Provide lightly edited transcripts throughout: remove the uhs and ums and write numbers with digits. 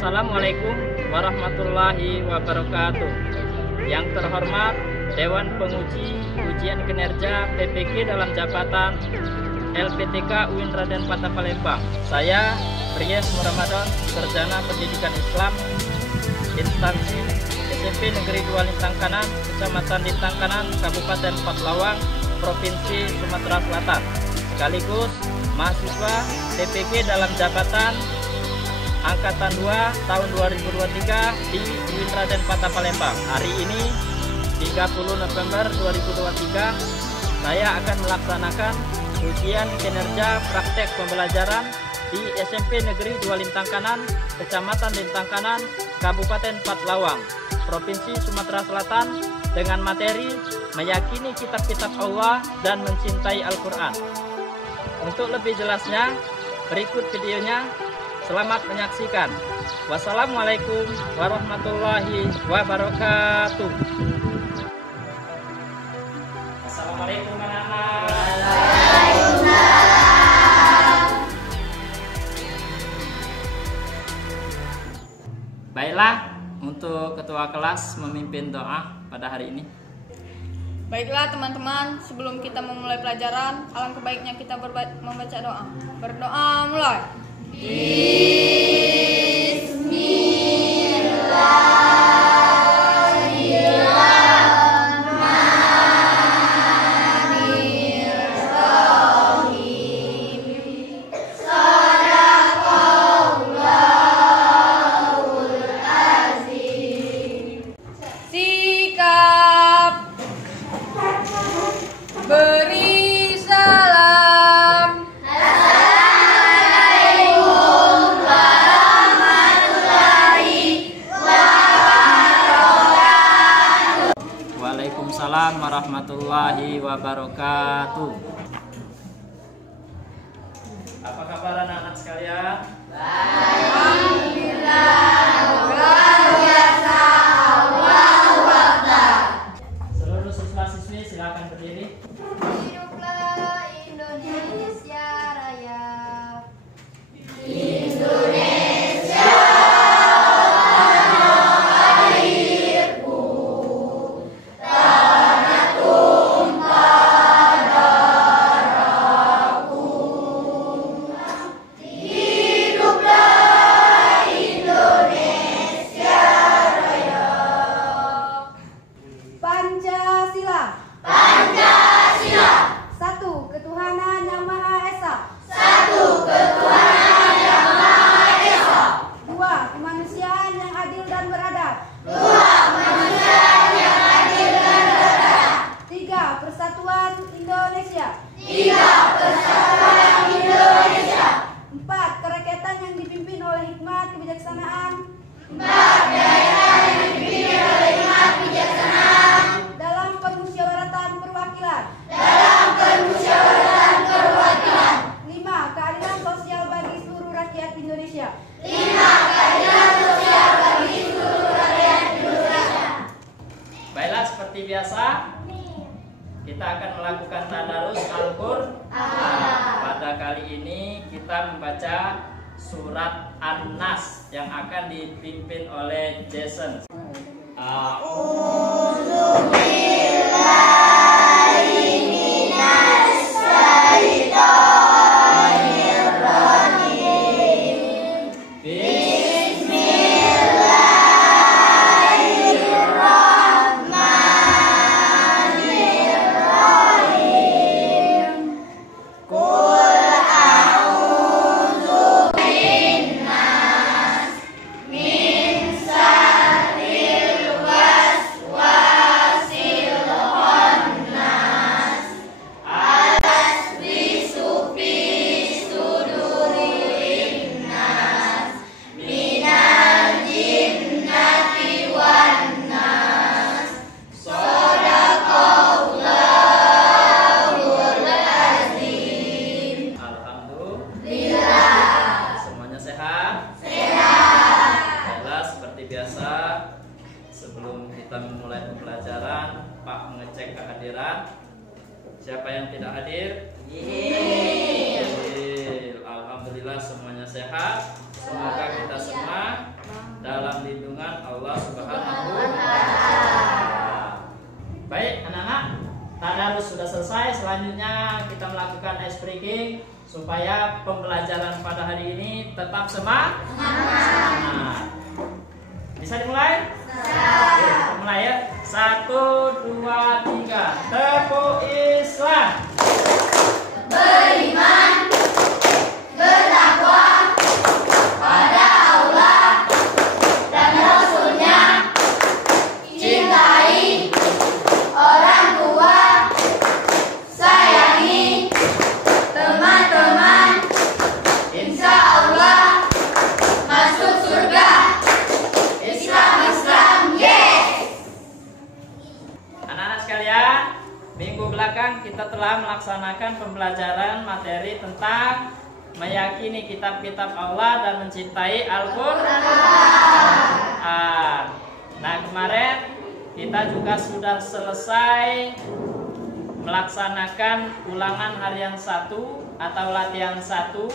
Assalamualaikum warahmatullahi wabarakatuh. Yang terhormat Dewan Penguji Ujian Kinerja PPG dalam jabatan LPTK UIN Raden Patah Palembang. Saya Pries Ramadan, Sarjana Pendidikan Islam, instansi SMP Negeri 2 Lintang Kanan, Kecamatan Lintang Kanan, Kabupaten Patlawang, Provinsi Sumatera Selatan. Sekaligus mahasiswa PPG dalam jabatan Angkatan 2 tahun 2023 di UIN Raden Patah Palembang. Hari ini 30 November 2023 saya akan melaksanakan ujian kinerja praktek pembelajaran di SMP Negeri 2 Lintang Kanan, Kecamatan Lintang Kanan, Kabupaten Patlawang, Provinsi Sumatera Selatan dengan materi meyakini kitab-kitab Allah dan mencintai Al-Quran. Untuk lebih jelasnya, berikut videonya. Selamat menyaksikan. Wassalamualaikum warahmatullahi wabarakatuh. Assalamualaikum anak-anak. Baiklah, untuk ketua kelas memimpin doa pada hari ini. Baiklah teman-teman, sebelum kita memulai pelajaran, alangkah baiknya kita membaca doa. Berdoa mulai. Sikap beri salam. Assalamualaikum warahmatullahi wabarakatuh. Waalaikumsalam warahmatullahi wabarakatuh. Apa kabar anak-anak sekalian? Seluruh siswa-siswi silakan berdiri. Hiduplah Indonesia Raya. Pancasila. Pancasila. Satu, ketuhanan yang Maha Esa. Satu, ketuhanan yang Maha Esa. Dua, kemanusiaan yang adil dan beradab. Dua, kemanusiaan yang adil dan beradab. Tiga, persatuan Indonesia. Tiga, persatuan Indonesia. Empat, kerakyatan yang dipimpin oleh hikmat kebijaksanaan. Empat, kerakyatan yang dipimpin oleh hikmat kebijaksanaan. Dalam permusyawaratan perwakilan. Dalam permusyawaratan perwakilan. Lima, keadilan sosial bagi seluruh rakyat Indonesia. Lima, keadilan sosial bagi seluruh rakyat Indonesia. Baiklah, seperti biasa kita akan melakukan tadarus Al-Qur'an. Pada kali ini kita membaca surat An-Nas yang akan dipimpin oleh Jason. Sebelum kita memulai pembelajaran, Pak mengecek kehadiran. Siapa yang tidak hadir? Alhamdulillah semuanya sehat. Semoga kita semua tadarus sudah selesai. Selanjutnya kita melakukan ice breaking supaya pembelajaran pada hari ini tetap semangat. Bisa dimulai? Kita mulai ya. 1, 2, 3. Tepuk Islam. Beriman, bertakwa pada Allah dan Rasulnya, cintai orang tua, sayangi teman-teman, insya Allah masuk surga. Islam, yes! Anak-anak sekalian, minggu belakang kita telah melaksanakan pembelajaran materi tentang meyakini kitab-kitab Allah dan mencintai Al-Quran. Nah, kemarin kita juga sudah selesai melaksanakan ulangan harian 1 atau latihan 1,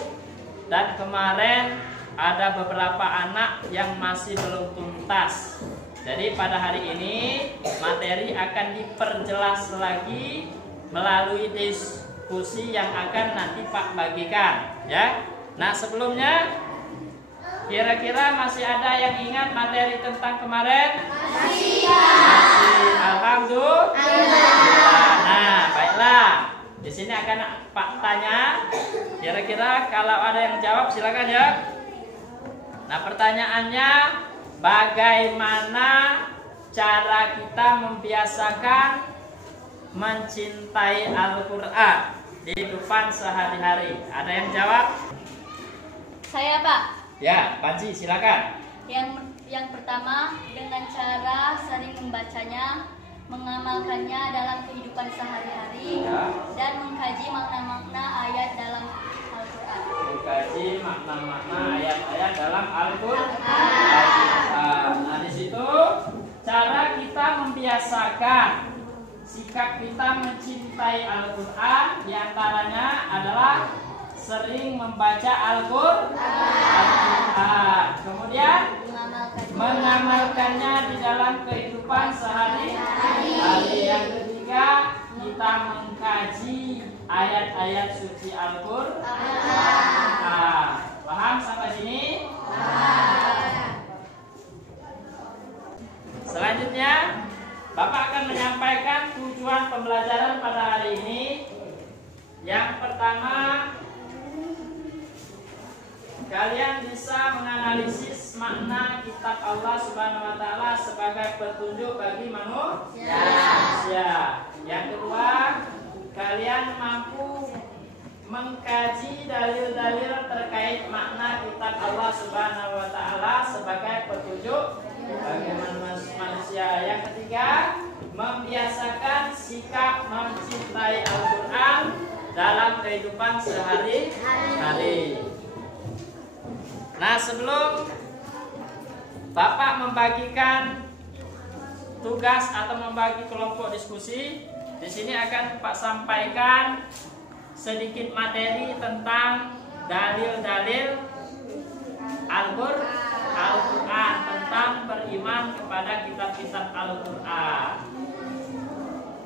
dan kemarin ada beberapa anak yang masih belum tuntas. Jadi pada hari ini materi akan diperjelas lagi melalui diskusi yang akan nanti Pak bagikan, ya. Nah, sebelumnya kira-kira masih ada yang ingat materi tentang kemarin? Masih. Alhamdulillah. Nah, baiklah. Di sini akan Pak tanya. Kira-kira kalau ada yang jawab silakan ya. Nah, pertanyaannya, bagaimana cara kita membiasakan mencintai Al-Quran di kehidupan sehari-hari? Ada yang jawab? Saya, Pak. Ya, Panji silakan. Yang pertama, dengan cara sering membacanya, mengamalkannya dalam kehidupan sehari-hari, dan mengkaji makna-makna ayat dalam Al-Quran. Mengkaji makna-makna ayat-ayat dalam Al-Quran. Nah, di situ cara kita membiasakan sikap kita mencintai Al-Quran, diantaranya adalah sering membaca Al-Quran. Kemudian mengamalkannya di dalam kehidupan sehari-hari. Yang ketiga, kita mengkaji ayat-ayat suci Al-Quran. Paham sampai sini? Selanjutnya, Bapak akan menyampaikan tujuan pembelajaran pada hari ini. Yang pertama, kalian bisa menganalisis makna kitab Allah Subhanahu wa taala sebagai petunjuk bagi manusia. Yang kedua, kalian mampu mengkaji dalil-dalil terkait makna kitab Allah Subhanahu wa taala sebagai petunjuk bagi manusia. Yang ketiga, membiasakan sikap mencintai Al-Quran dalam kehidupan sehari-hari. Nah, sebelum Bapak membagikan tugas atau membagi kelompok diskusi, di sini akan Pak sampaikan sedikit materi tentang dalil-dalil Al-Quran, tentang beriman kepada kitab-kitab Al-Quran.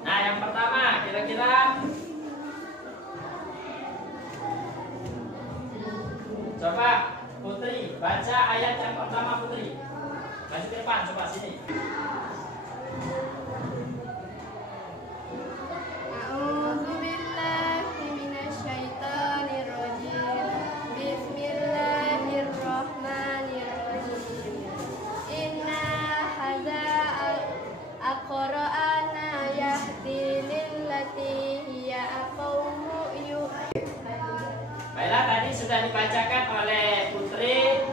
Nah, yang pertama, kira-kira coba Putri, baca ayat yang pertama, Putri. Maju ke depan, coba sini. Baiklah, tadi sudah dibacakan oleh Putri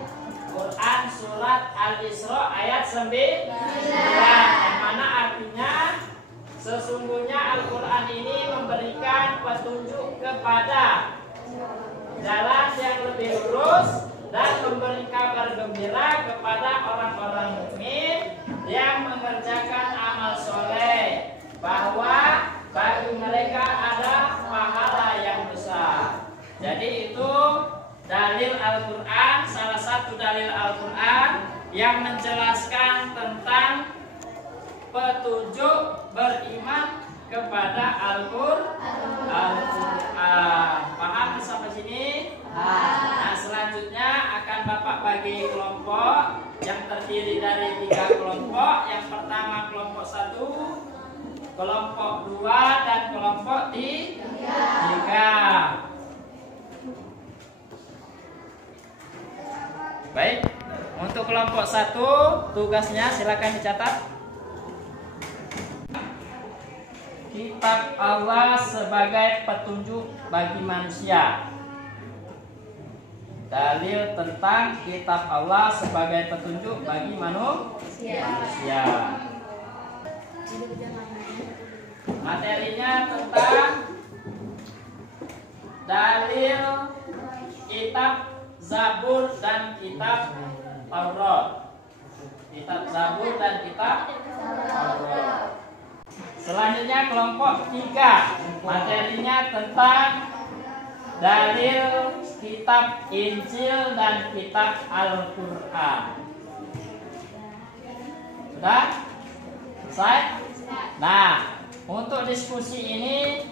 Quran surat Al-Isra ayat 9, yang mana artinya sesungguhnya Al-Quran ini memberikan petunjuk kepada jalan yang lebih lurus dan memberi kabar gembira kepada orang-orang mukmin yang mengerjakan amal soleh, bahwa bagi mereka ada pahala yang besar. Jadi itu dalil Al-Quran, salah satu dalil Al-Quran yang menjelaskan tentang petunjuk beriman kepada Al-Qur'an. Paham sampai sini? Nah, selanjutnya akan Bapak bagi kelompok yang terdiri dari 3 kelompok. Yang pertama kelompok 1, kelompok 2, dan kelompok 3. Baik, untuk kelompok 1 tugasnya silakan dicatat. Kitab Allah sebagai petunjuk bagi manusia. Dalil tentang kitab Allah sebagai petunjuk bagi manusia. Materinya tentang dalil kitab Zabur dan kitab Taurat. Kitab Zabur dan kitab Taurat. Selanjutnya kelompok 3, materinya tentang dalil kitab Injil dan kitab Al-Qur'an. Sudah? Selesai? Nah, untuk diskusi ini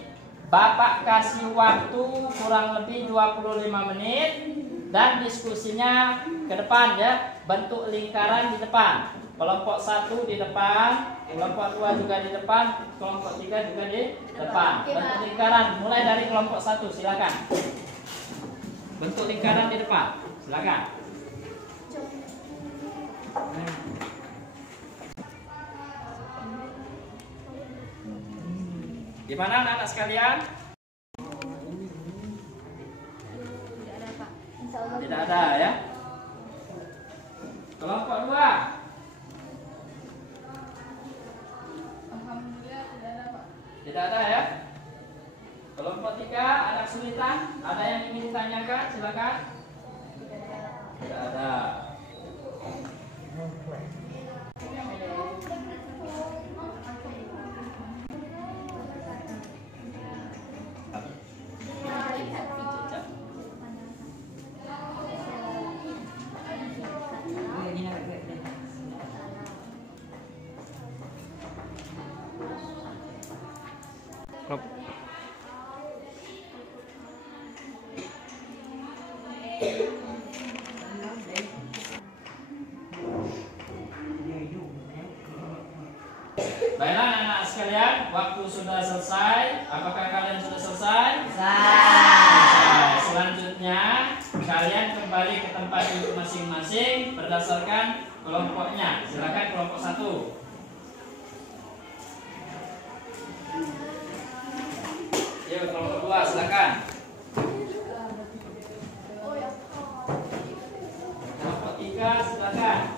Bapak kasih waktu kurang lebih 25 menit dan diskusinya ke depan ya, bentuk lingkaran di depan. Kelompok 1 di depan, kelompok 2 juga di depan, kelompok 3 juga di depan. Bentuk lingkaran mulai dari kelompok 1, silakan. Bentuk lingkaran di depan, silakan. Gimana anak-anak sekalian? Tidak ada ya. Kelompok 2. Alhamdulillah tidak ada, Pak. Tidak ada ya. Kelompok 3 ada kesulitan? Ada yang ingin ditanyakan? Silakan. Tidak ada. Baiklah anak-anak sekalian, waktu sudah selesai. Apakah kalian sudah selesai? Selesai. Selanjutnya kalian kembali ke tempat duduk masing-masing berdasarkan kelompoknya. Silakan kelompok 1. Yuk kelompok 2 silakan. Kelompok 3 silakan.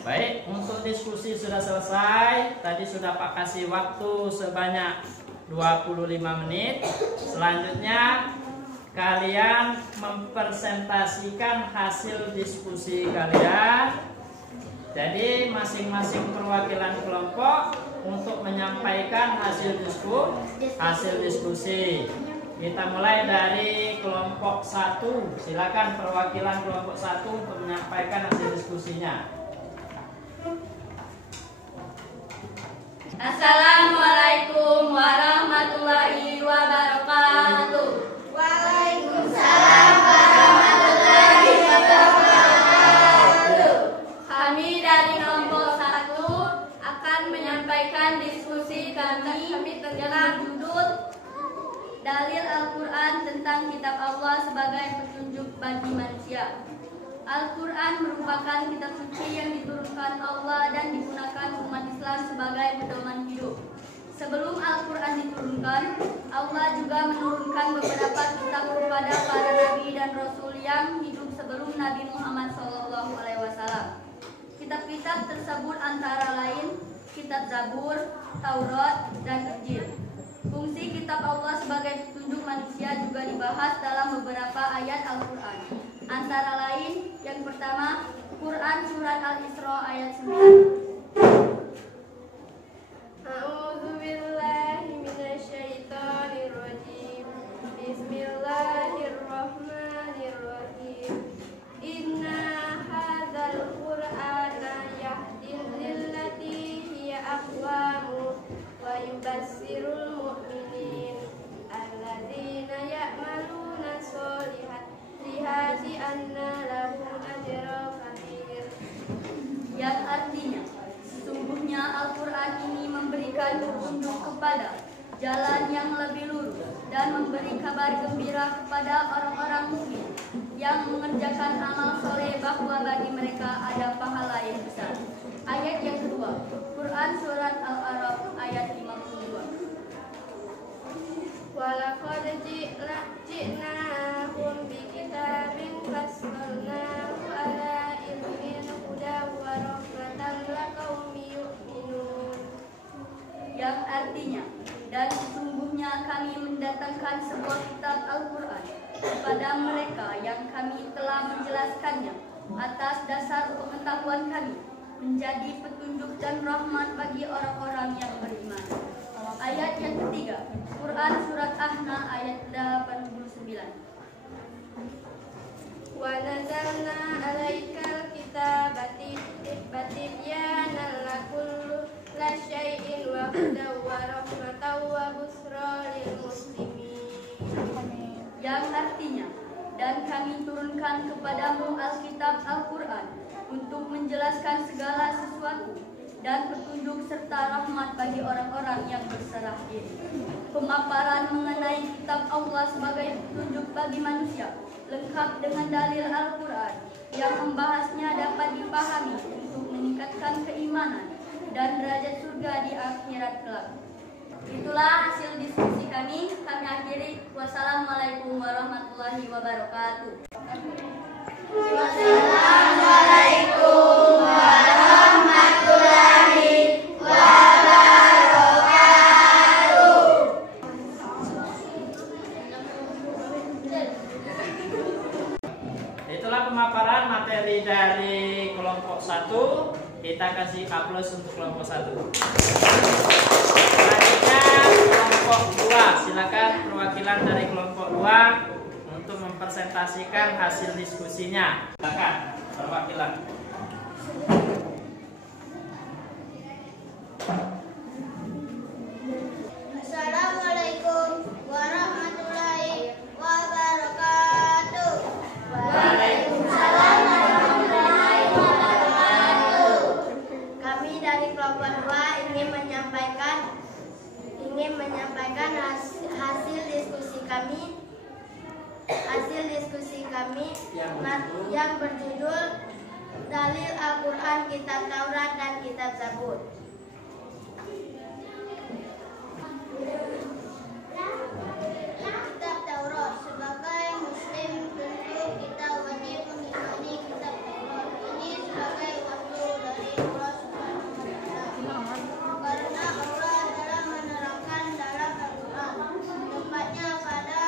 Baik, untuk diskusi sudah selesai. Tadi sudah Pak kasih waktu sebanyak 25 menit. Selanjutnya kalian mempresentasikan hasil diskusi kalian. Jadi masing-masing perwakilan kelompok untuk menyampaikan hasil diskusi. Kita mulai dari kelompok 1. Silakan perwakilan kelompok 1 untuk menyampaikan hasil diskusinya. Assalamualaikum warahmatullahi wabarakatuh. Waalaikumsalam warahmatullahi wabarakatuh. Kami dari kelompok 1 akan menyampaikan diskusi kami dengan judul Dalil Al-Quran tentang Kitab Allah sebagai petunjuk bagi manusia. Al-Quran merupakan kitab suci yang diturunkan Allah dan digunakan umat Islam sebagai pedoman hidup. Sebelum Al-Quran diturunkan, Allah juga menurunkan beberapa kitab kepada para nabi dan rasul yang hidup sebelum Nabi Muhammad SAW. Kitab-kitab tersebut antara lain Kitab Zabur, Taurat, dan Injil. Fungsi kitab Allah sebagai petunjuk manusia juga dibahas dalam beberapa ayat Al-Quran. Antara lain, yang pertama, Quran Surat Al-Isra ayat 9. A'udzubillahi minasyaitonirrajim. Bismillahirrahmanirrahim. kepada jalan yang lebih lurus dan memberi kabar gembira kepada orang-orang mukmin yang mengerjakan amal soleh bahwa bagi mereka ada pahala yang besar. Ayat yang kedua, Quran Surat Al-A'raf ayat 52. Walaqad ji'nahum bikitabin fassalnahu ala ilmin hudan wa rahmatan liqaumin yu'minun. Yang artinya, dan sesungguhnya kami mendatangkan sebuah kitab Al-Quran kepada mereka yang kami telah menjelaskannya atas dasar pengetahuan kami, menjadi petunjuk dan rahmat bagi orang-orang yang beriman. Ayat yang ketiga, Quran Surat Ahna ayat 89. Wa nazalna 'alaikal kitaba tibyanan lakulli syai'in wa hudan wa rahmatan wa bushra lil muslimin. Yang artinya, dan kami turunkan kepadamu Alkitab Al-Quran untuk menjelaskan segala sesuatu dan petunjuk serta rahmat bagi orang-orang yang berserah diri. Pemaparan mengenai kitab Allah sebagai petunjuk bagi manusia, lengkap dengan dalil Al-Quran yang membahasnya dapat dipahami untuk meningkatkan keimanan dan derajat surga di akhirat kelak. Itulah hasil diskusi kami. Kami akhiri. Wassalamualaikum warahmatullahi wabarakatuh. Wassalamualaikum warahmatullahi wabarakatuh. Itulah pemaparan materi dari kelompok 1. Kita kasih aplaus untuk kelompok 1. Selanjutnya kelompok 2. Silakan perwakilan dari kelompok 2 untuk mempresentasikan hasil diskusinya. Silakan perwakilan. Assalamualaikum warahmatullahi wabarakatuh. Waalaikumsalam warahmatullahi wabarakatuh. Kami dari kelompok 2 ingin menyampaikan hasil diskusi kami yang berjudul Dalil Al-Quran, Kitab Taurat dan Kitab Zabur. Kitab Taurat. Sebagai Muslim tentu kita wajib mengimani Kitab Taurat. Ini sebagai wahyu dari Allah Subhanahu wa Ta'ala. Karena Allah telah menerangkan dalam Al-Quran, tepatnya pada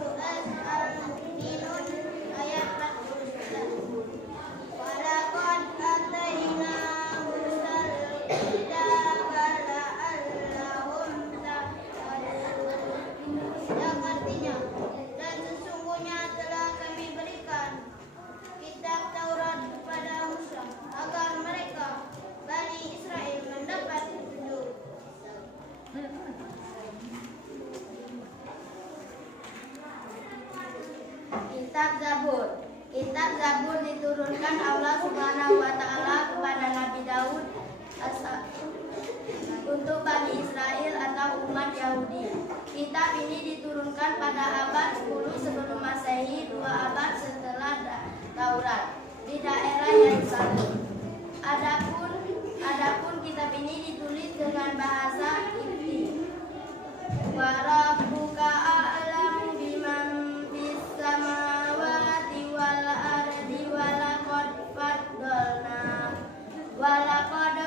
Surat Al-Mu'minun ayat 49. Walaqad atayna Musal kitaba la'allahum tahtadun. Yang artinya, dan sesungguhnya telah kami berikan kitab Taurat kepada Musa agar mereka Bani Israel mendapat petunjuk. Kitab Zabur. Kitab Zabur diturunkan Allah Subhanahu wa Ta'ala kepada Nabi Daud untuk Bani Israel atau umat Yahudi. Kitab ini diturunkan pada abad 10 sebelum Masehi, 2 abad setelah Taurat, di daerah Yerusalem. Adapun kitab ini ditulis dengan bahasa Qibti. Wa rabbuka a'lamu biman fis samawati wal ardi walaqad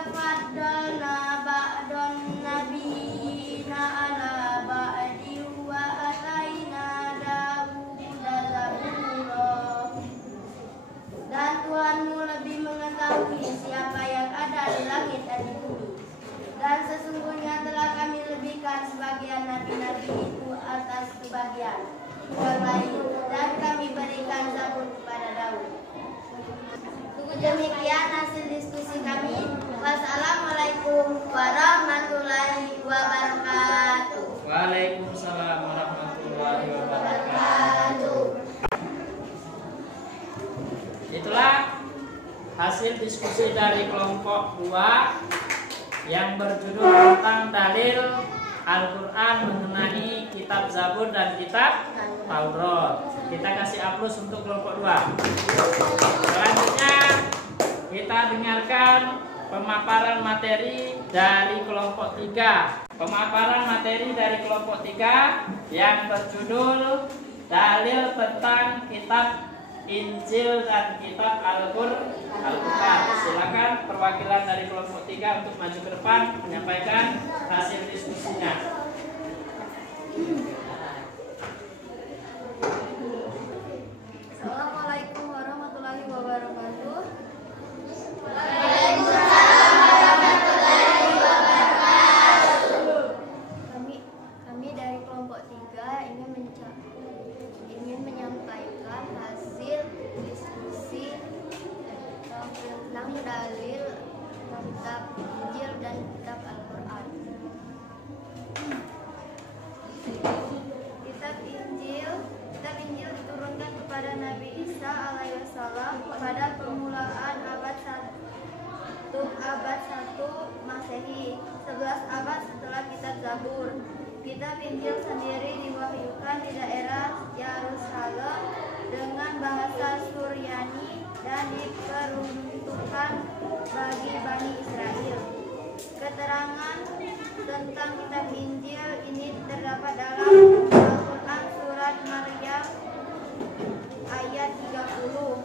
faddalna ba'don nabiyina ala ba'di wa ataina Dawuda zabura. Dan Tuhanmu lebih mengetahui siapa yang ada di langit dan di bumi. Dan sesungguhnya telah kami lebihkan sebagian nabi-nabi itu atas sebagian yang lain, dan kami berikan Zabur kepada Daud. Demikian hasil diskusi kami. Wassalamualaikum warahmatullahi wabarakatuh. Waalaikumsalam warahmatullahi wabarakatuh. Itulah hasil diskusi dari kelompok 2 yang berjudul tentang dalil Al-Quran mengenai kitab Zabur dan kitab Taurat. Kita kasih aplaus untuk kelompok 2. Selanjutnya kita dengarkan pemaparan materi dari kelompok 3. Pemaparan materi dari kelompok 3 yang berjudul dalil tentang kitab Injil dan kitab Al-Quran. Silakan perwakilan dari kelompok 3 untuk maju ke depan menyampaikan hasil diskusinya. Assalamualaikum warahmatullahi wabarakatuh. Kami dari kelompok 3 ingin menyampaikan hasil diskusi tentang dalil kitab Injil dan kitab Al-Quran. Kitab Injil diturunkan kepada Nabi Isa alaihissalam pada permulaan abad 1 Masehi, 11 abad setelah kitab Zabur. Kitab Injil sendiri diwahyukan di daerah Yerusalem dengan bahasa Suryani dan diperuntukkan bagi Bani Israel. Keterangan tentang kitab Injil ini terdapat dalam Al-Quran surat Maryam ayat 30.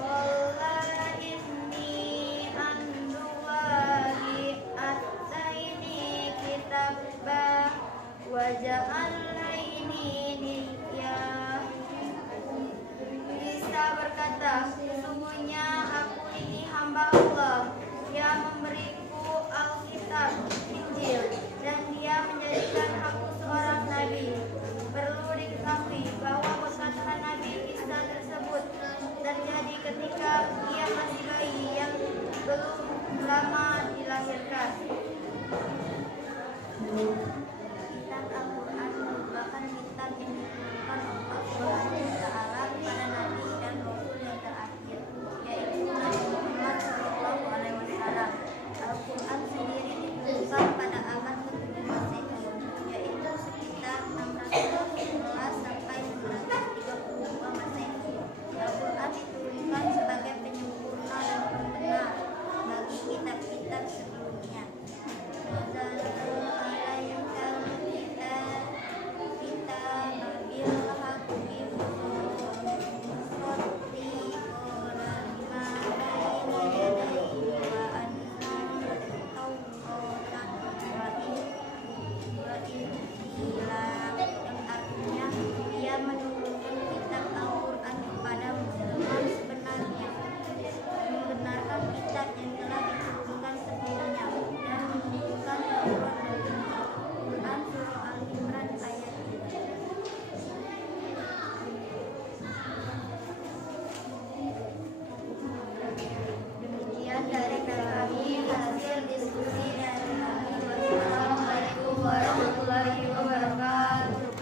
Qala inni andullahi ataini kitabah wa ja'alni niyah. Isa berkata, sesungguhnya aku ini hamba Allah yang memberiku Alkitab Injil dan dia menjadikan aku seorang nabi. Perlu diketahui bahwa perkataan Nabi Isa tersebut terjadi ketika ia masih bayi yang belum lama dilahirkan. Kitab Al-Quran merupakan kitab yang diturunkan Allah Subhanahu wa Ta'ala kepada Nabi dan Rasul yang terakhir, yaitu Nabi Muhammad Sallallahu Alaihi Wasallam. Al-Quran sendiri diturunkan pada abad ke-7 Masehi, yaitu sekitar 611 sampai 932 Masehi. Al-Quran diturunkan sebagai penyempurna dan pembenar bagi kitab-kitab sebelumnya.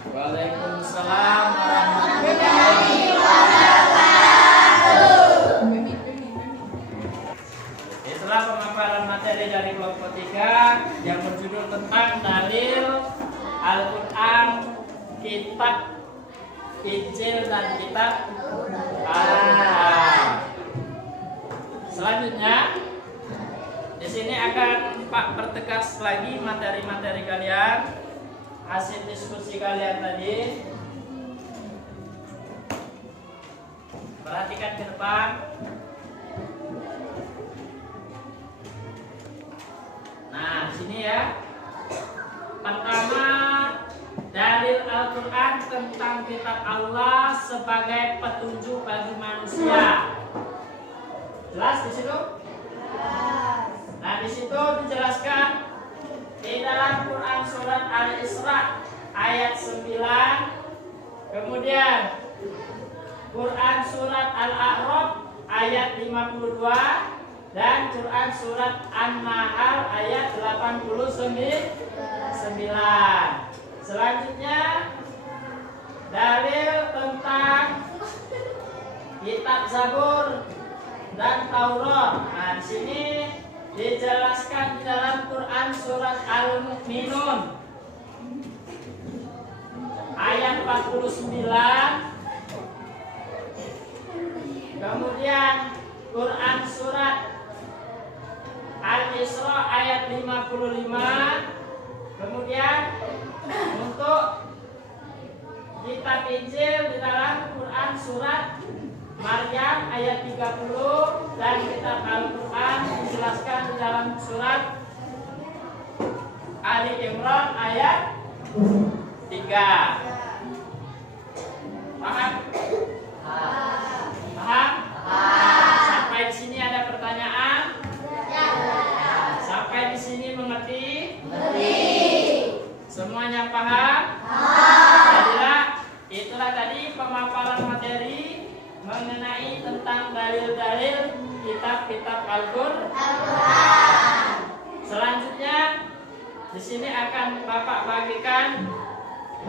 Waalaikumsalam warahmatullahi wabarakatuh. Itulah pemaparan materi dari kelompok 3 yang berjudul tentang dalil Al-Quran, kitab Injil dan kitab Al-Quran. Selanjutnya di sini akan Pak pertegas lagi materi-materi kalian, hasil diskusi kalian tadi. Perhatikan ke depan. Nah, sini ya. Pertama, dalil Al-Quran tentang kitab Allah sebagai petunjuk bagi manusia. Jelas di situ? Nah, di situ dijelaskan di dalam Quran surat Al-Isra ayat 9, kemudian Quran surat Al-A'raf ayat 52 dan Quran surat An-Nahl ayat 89. Selanjutnya dalil tentang kitab Zabur dan Taurat. Nah, di sini dijelaskan di dalam Quran surat Al-Mu'minun ayat 49. Kemudian Quran surat Al-Isra ayat 55. Kemudian untuk kitab Injil di dalam Quran surat Maryam ayat 30 dan kitab Al-Quran dijelaskan di dalam surat Ali Imran ayat 3. Paham? Paham? Sampai di sini ada pertanyaan? Sampai di sini mengerti? Semuanya paham? Jadilah itulah tadi pemaparan materi mengenai tentang dalil-dalil kitab-kitab Al-Quran. Selanjutnya di sini akan Bapak bagikan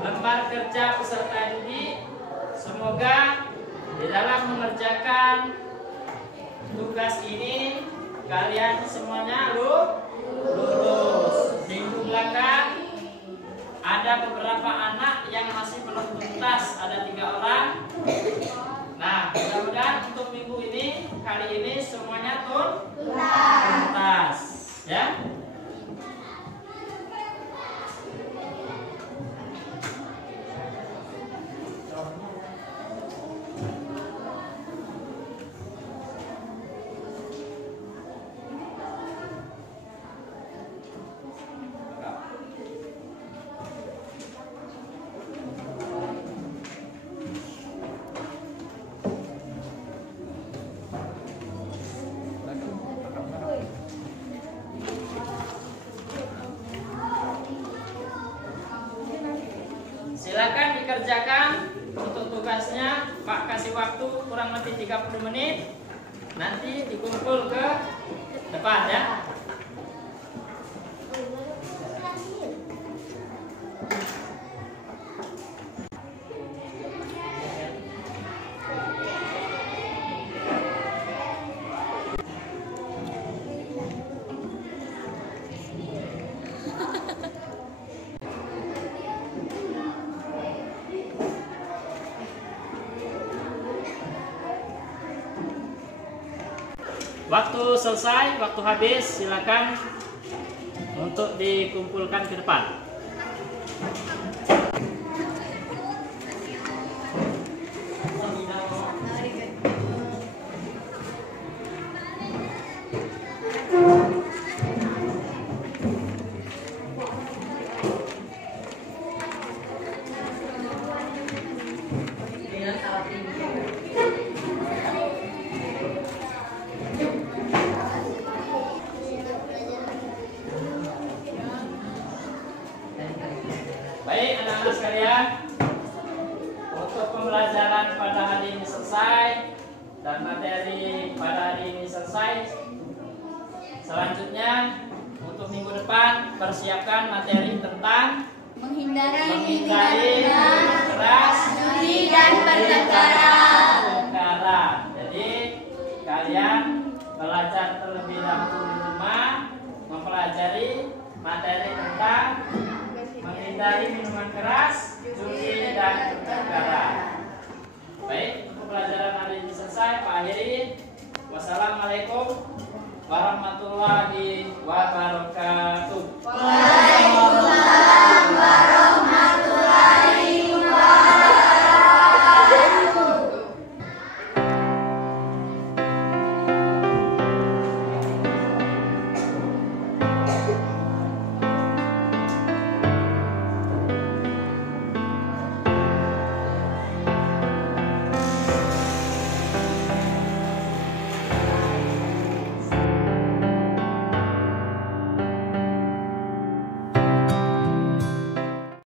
lembar kerja peserta didik. Semoga di dalam mengerjakan tugas ini kalian semuanya lulus. Minggu belakang ada beberapa anak yang masih belum tuntas, ada 3 orang. Nah, mudah-mudahan untuk minggu ini, kali ini semuanya tuntas, ya. Silakan dikerjakan untuk tugasnya. Pak kasih waktu kurang lebih 30 menit. Nanti dikumpul ke depan, ya. Waktu selesai, waktu habis, silakan untuk dikumpulkan ke depan. Baik anak-anak sekalian, untuk pembelajaran pada hari ini selesai dan materi pada hari ini selesai. Selanjutnya untuk minggu depan persiapkan materi tentang menghindari keras, judi dan pertengkaran. Jadi kalian belajar terlebih dahulu di rumah mempelajari materi tentang menghindari minuman keras, judi dan pertengkaran. Baik, untuk pelajaran hari ini selesai. Pak akhiri. Wassalamualaikum warahmatullahi wabarakatuh.